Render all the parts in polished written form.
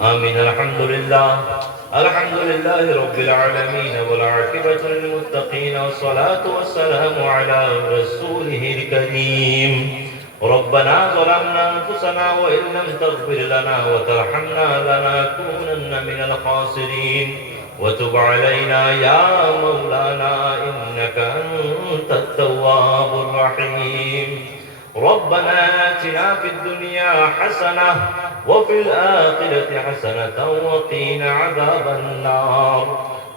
آمين. الحمد لله رب العالمين والعاقبة للمتقين والصلاة والسلام على رسوله الكريم. ربنا ظلمنا أنفسنا وإن لم تغفر لنا وترحمنا لنكونن من الخاسرين. وتب علينا يا مولانا إنك أنت التواب الرحيم. ربنا آتنا في الدنيا حسنة وفي الآخرة حسنة وقنا عذاب النار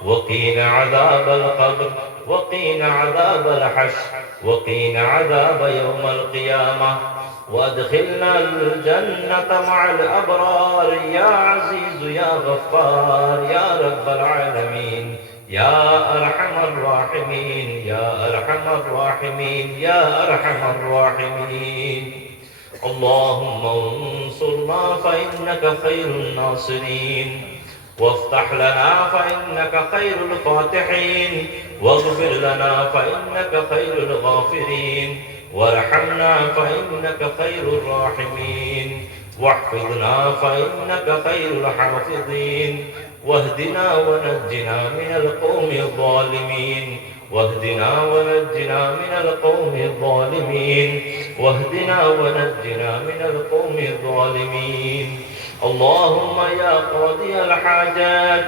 وقنا عذاب القبر وقنا عذاب الحشر وقنا عذاب يوم القيامة وادخلنا الجنة مع الأبرار يا عزيز يا غفار يا رب العالمين يا أرحم الراحمين يا أرحم الراحمين يا أرحم الراحمين. اللهم انصرنا فإنك خير الناصرين وافتح لنا فإنك خير الفاتحين واغفر لنا فإنك خير الغافرين وارحمنا فإنك خير الراحمين واحفظنا فإنك خير الحافظين واهدنا ونجنا من القوم الظالمين واهدنا ونجنا من القوم الظالمين واهدنا ونجنا من القوم الظالمين. اللهم يا قاضي الحاجات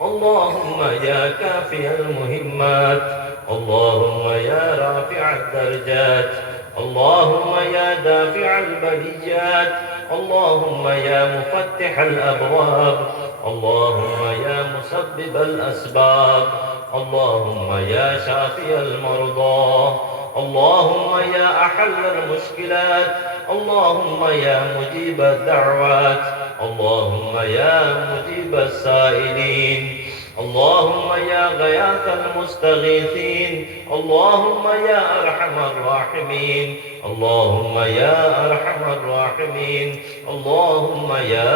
اللهم يا كافي المهمات اللهم يا رافع الدرجات اللهم يا دافع البليات اللهم يا مفتح الأبواب اللهم يا مسبب الأسباب اللهم يا شافي المرضى اللهم يا أحل المشكلات اللهم يا مجيب الدعوات اللهم يا مجيب السائلين اللهم يا غياث المستغيثين اللهم يا أرحم الراحمين اللهم يا أرحم الراحمين اللهم يا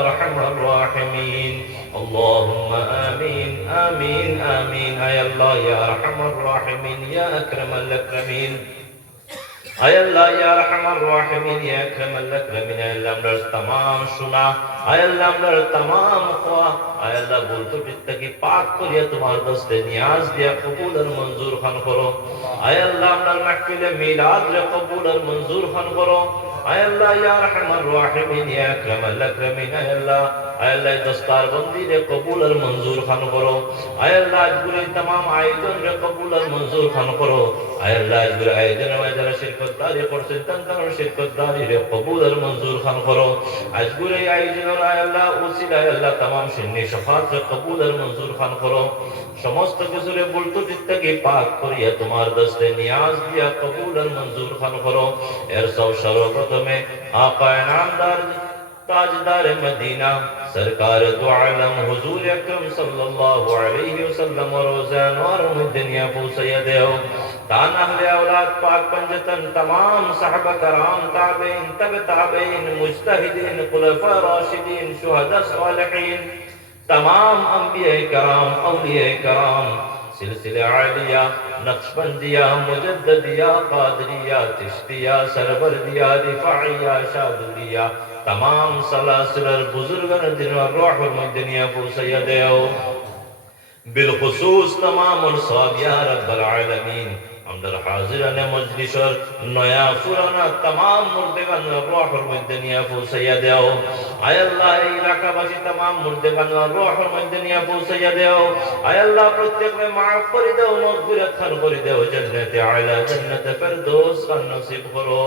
أرحم الراحمين. اللهم آمين آمين آمين. أي الله يا أرحم الراحمين يا أكرم الأكرمين أي الله يا أرحم الراحمين يا أكرم الأكرمين. أي الله আমরা तमाम सुना أي الله আমরা तमाम ख्वा أي الله बोलतो जितकी पाक करिया तुम्हार दस्ते नियाज दिया कबूल और मंजूर खान करो. أي الله আমরা महफिल मिलाद रे कबूल और मंजूर खान करो. أي الله يا أرحم الراحمين يا أكرم الأكرمين. أي الله दस्तार बंदी रे कबूल और मंजूर खान करो. أي الله अजगुरे तमाम आयोजन रे कबूल और मंजूर खान करो. أي الله अजगुरे आयोजन में जरा शिरकत दारी करছেন तंतर शिरकत दारी रे कबूल और मंजूर खान करो. अजगुरे आयोजन और أي الله उसीला أي الله तमाम शिन्नी शफात रे कबूल और मंजूर खान करो. समस्त किसुरे बुलतो जितकी पाक करिया तुम्हार दस्ते नियाज दिया कबूल और मंजूर खान करो. एर सब सर्वप्रथमे आका नामदार ताजदार मदीना सरकार दो आलम हुजूर अकरम सल्लल्लाहु अलैहि वसल्लम रोज़ान और दुनिया पूछया देओ तान अहले औलाद पाक पंजतन तमाम सहाबा कराम ताबईन तब ताबईन मुज्तहिदीन खुलफा राशिदीन शुहदा सालिहीन तमाम अंबिया कराम औलिया कराम सिलसिले आलिया नक्शबंदिया मुजद्ददिया कादरिया चिश्तिया सरवरदिया रिफाइया शादुलिया तमाम सलासिलर बुजुर्गन दिन रूह में दुनिया पूछया देओ बिलखुसूस तमाम साहब या रब्बल आलमीन अंदर हाजिरान मजलिसर नया पुराना तमाम मुर्देगान रूह में दुनिया पूछया देओ. आय अल्लाह इलाकावासी तमाम मुर्देगान रूह में दुनिया पूछया देओ. आय अल्लाह प्रत्येक में माफ कर दो मगफिरत खान कर दो जन्नत आला जन्नत फिरदौस का नसीब करो.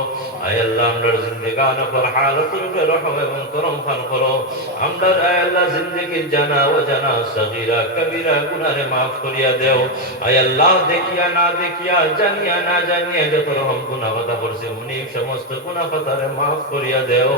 आय अल्लाह हमर जिंदगान पर हालत पे रहम एवं करम खान करो. हमर आय अल्लाह जिंदगी जना व जना सगीरा कबीरा गुनाह माफ करिया देओ. आय अल्लाह देखिया ना देखिया জানিয়া না জানিয়া যত রকম গুনাহ কথা করছে মুনিব সমস্ত গুনাহ কথারে maaf করিয়া দেও.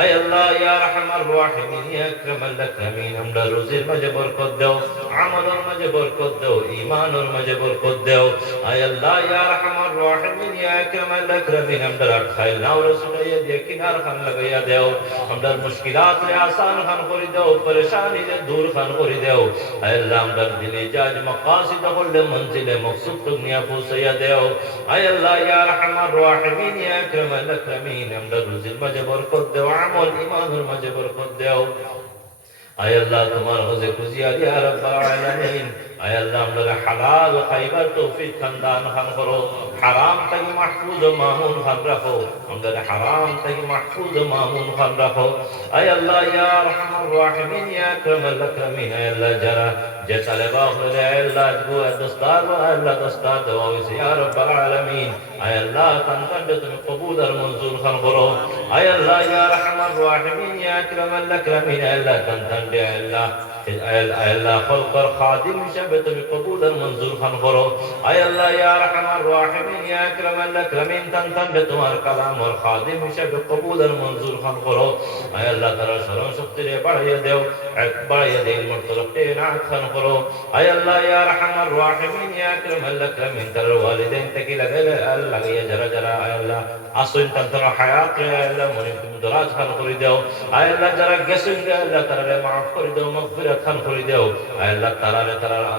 আয় আল্লাহ ইয়া রাহমার রাহিমিন ইয়া আকরামাল আকরামিন আমরা রোজের মাঝে বরকত দাও আমলের মাঝে বরকত দাও ঈমানের মাঝে বরকত দাও. আয় আল্লাহ ইয়া রাহমার রাহিমিন ইয়া আকরামাল আকরামিন আমরা খাইল নাও রসুলাইয়া দিয়ে কিনার খান লাগাইয়া দেও. আমরা মুশকিলাত রে আসান খান করে দাও পরেশানি রে দূর খান করে দাও. আয় আল্লাহ আমরা দিলে জাজ মাকাসিদ হলে মঞ্জিলে মকসুদ তক নিয়া পৌঁছাইয়া দেও। আয় আল্লাহ ইয়া আরহামার রাহিমিন ইয়া আকরামাল আকরামিন, আমরা রুজির মাঝে বরকত দেও, আমল ইমানের মাঝে বরকত দেও। আয় আল্লাহ তোমার হজে খুশিয়া ইয়া রাব্বাল আলামিন। আয় আল্লাহ আমরা হালাল খাইবার তৌফিক দান খান করো, হারাম থেকে মাহফুজ ও মামুন খান রাখো, আমরা হারাম থেকে মাহফুজ ও মামুন খান রাখো। আয় আল্লাহ ইয়া আরহামার রাহিমিন ইয়া আকরামাল আকরামিন। আয় আল্লাহ যারা যে তালেবা হলে আয় আল্লাহ আজগো দস্তার বা আয় আল্লাহ দস্তার দেওয়া হয়েছে ইয়া রাব্বাল আলামিন। আয় আল্লাহ তানকান্ডে তুমি কবুল আর মঞ্জুর খান করো। আয় আল্লাহ ইয়া আরহামার রাহিমিন ইয়া আকরামাল আকরামিন। আয় আল্লাহ তানকান্ডে আয় আল্লাহ আল্লাহ খলকর খাদিম হিসাবে তুমি কবুল আর মঞ্জুর খান করো। আয় আল্লাহ ইয়া আরহামার রাহিমিন ইয়া আকরামাল আকরামিন, তানকান্ডে তোমার কালাম আর খাদিম হিসাবে কবুল আর মঞ্জুর খান করো। আয় আল্লাহ তারা স্মরণ শক্তি রে বাড়াইয়া দেও, বাড়াইয়া দেই মর্তলবকে নাত খান করো। আয় আল্লাহ ইয়া আরহামার রাহিমিন ইয়া আকরামাল আকরামিন, তার ওয়ালিদাইন থেকে লাগাইয়া যারা যারা আয় আল্লাহ আসুন তারা হায়াত রে আয় আল্লাহ মনে তুমি দরাজ খান করে দাও। আয় আল্লাহ যারা গেছেন রে আল্লাহ তারা মাফ করে দাও, মাগফিরাত খান করে দাও। আয় আল্লাহ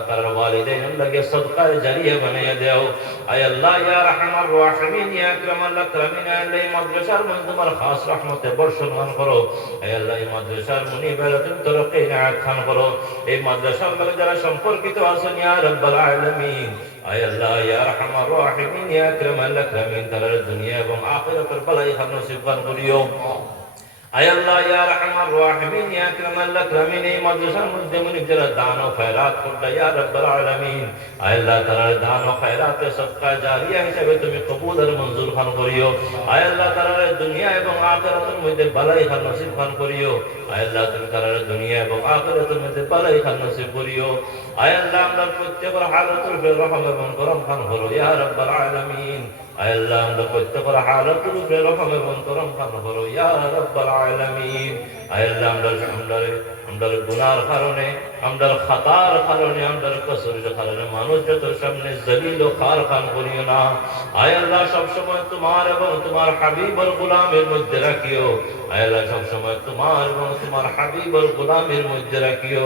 তারা ওয়ালিদাইন আল্লাহকে সদকায়ে জারিয়া বানাইয়া দাও। আয় আল্লাহ ইয়া আরহামার রাহিমিন ইয়া আকরামাল আকরামিন, আয় আল্লাহ এই মাদ্রাসার মধ্যে তোমার খাস রহমতে বর্ষণ খান করো। আয় আল্লাহ এই মাদ্রাসার মুনিবেরা তুমি তরফে ইনায়াত খান করো। এই মাদ্রাসার লগে যারা সম্পর্কিত আছেন ইয়া রাব্বাল আলামিন, আয় আল্লাহ ইয়া আরহামার রাহিমিন ইয়া আকরামাল আকরামিন, তারা দুনিয়া এবং আখিরাতের বালাই খান নসিব খান করিও। আয় আল্লাহ ইয়া আরহামার রাহিমিন ইয়া আকরামাল আকরামিন, এই মাদ্রাসার মধ্যে মুনিব যারা দান ও খয়রাত করতে ইয়া রাব্বাল আলামিন, আয় আল্লাহ তারা দান ও খয়রাতে সদকা জারিয়া হিসেবে তুমি কবুল আর মঞ্জুর খান করিও। আয় আল্লাহ তারা দুনিয়া এবং আখিরাতের মধ্যে বালাই খান নসিব খান করিও। আয় আল্লাহ তুমি তারা দুনিয়া এবং আখিরাতের মধ্যে বালাই খান নসিব করিও। আয় আল্লাহ আমরা প্রত্যেকের হালতের উপরে রহম এবং করম খান করো ইয়া রাব্বাল আলামিন। আয় আল্লাহ আমরা প্রত্যেকের হালতের উপরে রহম এবং করম খান করো ইয়া রাব্বাল আলামিন। আয় আল্লাহ আমরা গুনার কারণে, আমরা খাতার কারণে, আমরা কসুরের কারণে মানুষ যত সামনে জলিল ও খার খান করিও না। আয় আল্লাহ সবসময় তোমার এবং তোমার হাবিবর গোলামের মধ্যে রাখিও। আয় আল্লাহ সবসময় তোমার এবং তোমার হাবিবর গোলামের মধ্যে রাখিও।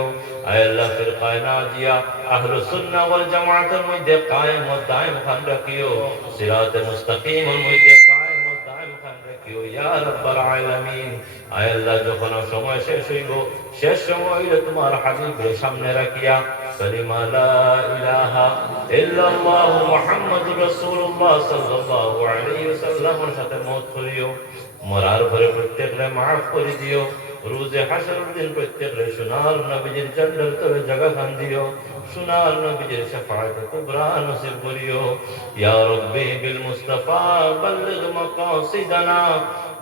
আয় আল্লাহ ফিরকায়ে নাজিয়া আহলুস সুন্নাহ ওয়াল জামাতের মধ্যে কায়েম ও দায়েম খান রাখিও। সিরাতে মুস্তাকিমের মধ্যে কায়েম ও দায়েম খান রাখিও ইয়া রাব্বাল আলামিন। আয় আল্লাহ যখন সময় শেষ হইব, শেষ সময় তোমার হাবিবের সামনে রাখিয়া কালিমা লা ইলাহা ইল্লাল্লাহু মুহাম্মাদুর রাসূলুল্লাহ সাল্লাল্লাহু আলাইহি ওয়াসাল্লামের সাথে মওত করিও। মরার পরে প্রত্যেকরে মাফ করে দিও। রোজে হাসরের দিন প্রত্যেকরে সোনার নবীজির জান্নাতের তলে জায়গা খান দিও। সোনার নবীজির শাফাআত কুবরা নসিব করিও। ইয়া রাব্বি বিল মুস্তাফা বাল্লিগ মাকাসিদানা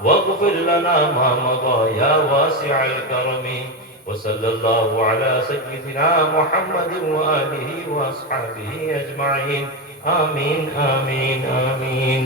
واغفر لنا ما مضى يا واسع الكرم وصلى الله على سيدنا محمد وآله وأصحابه أجمعين آمين آمين آمين.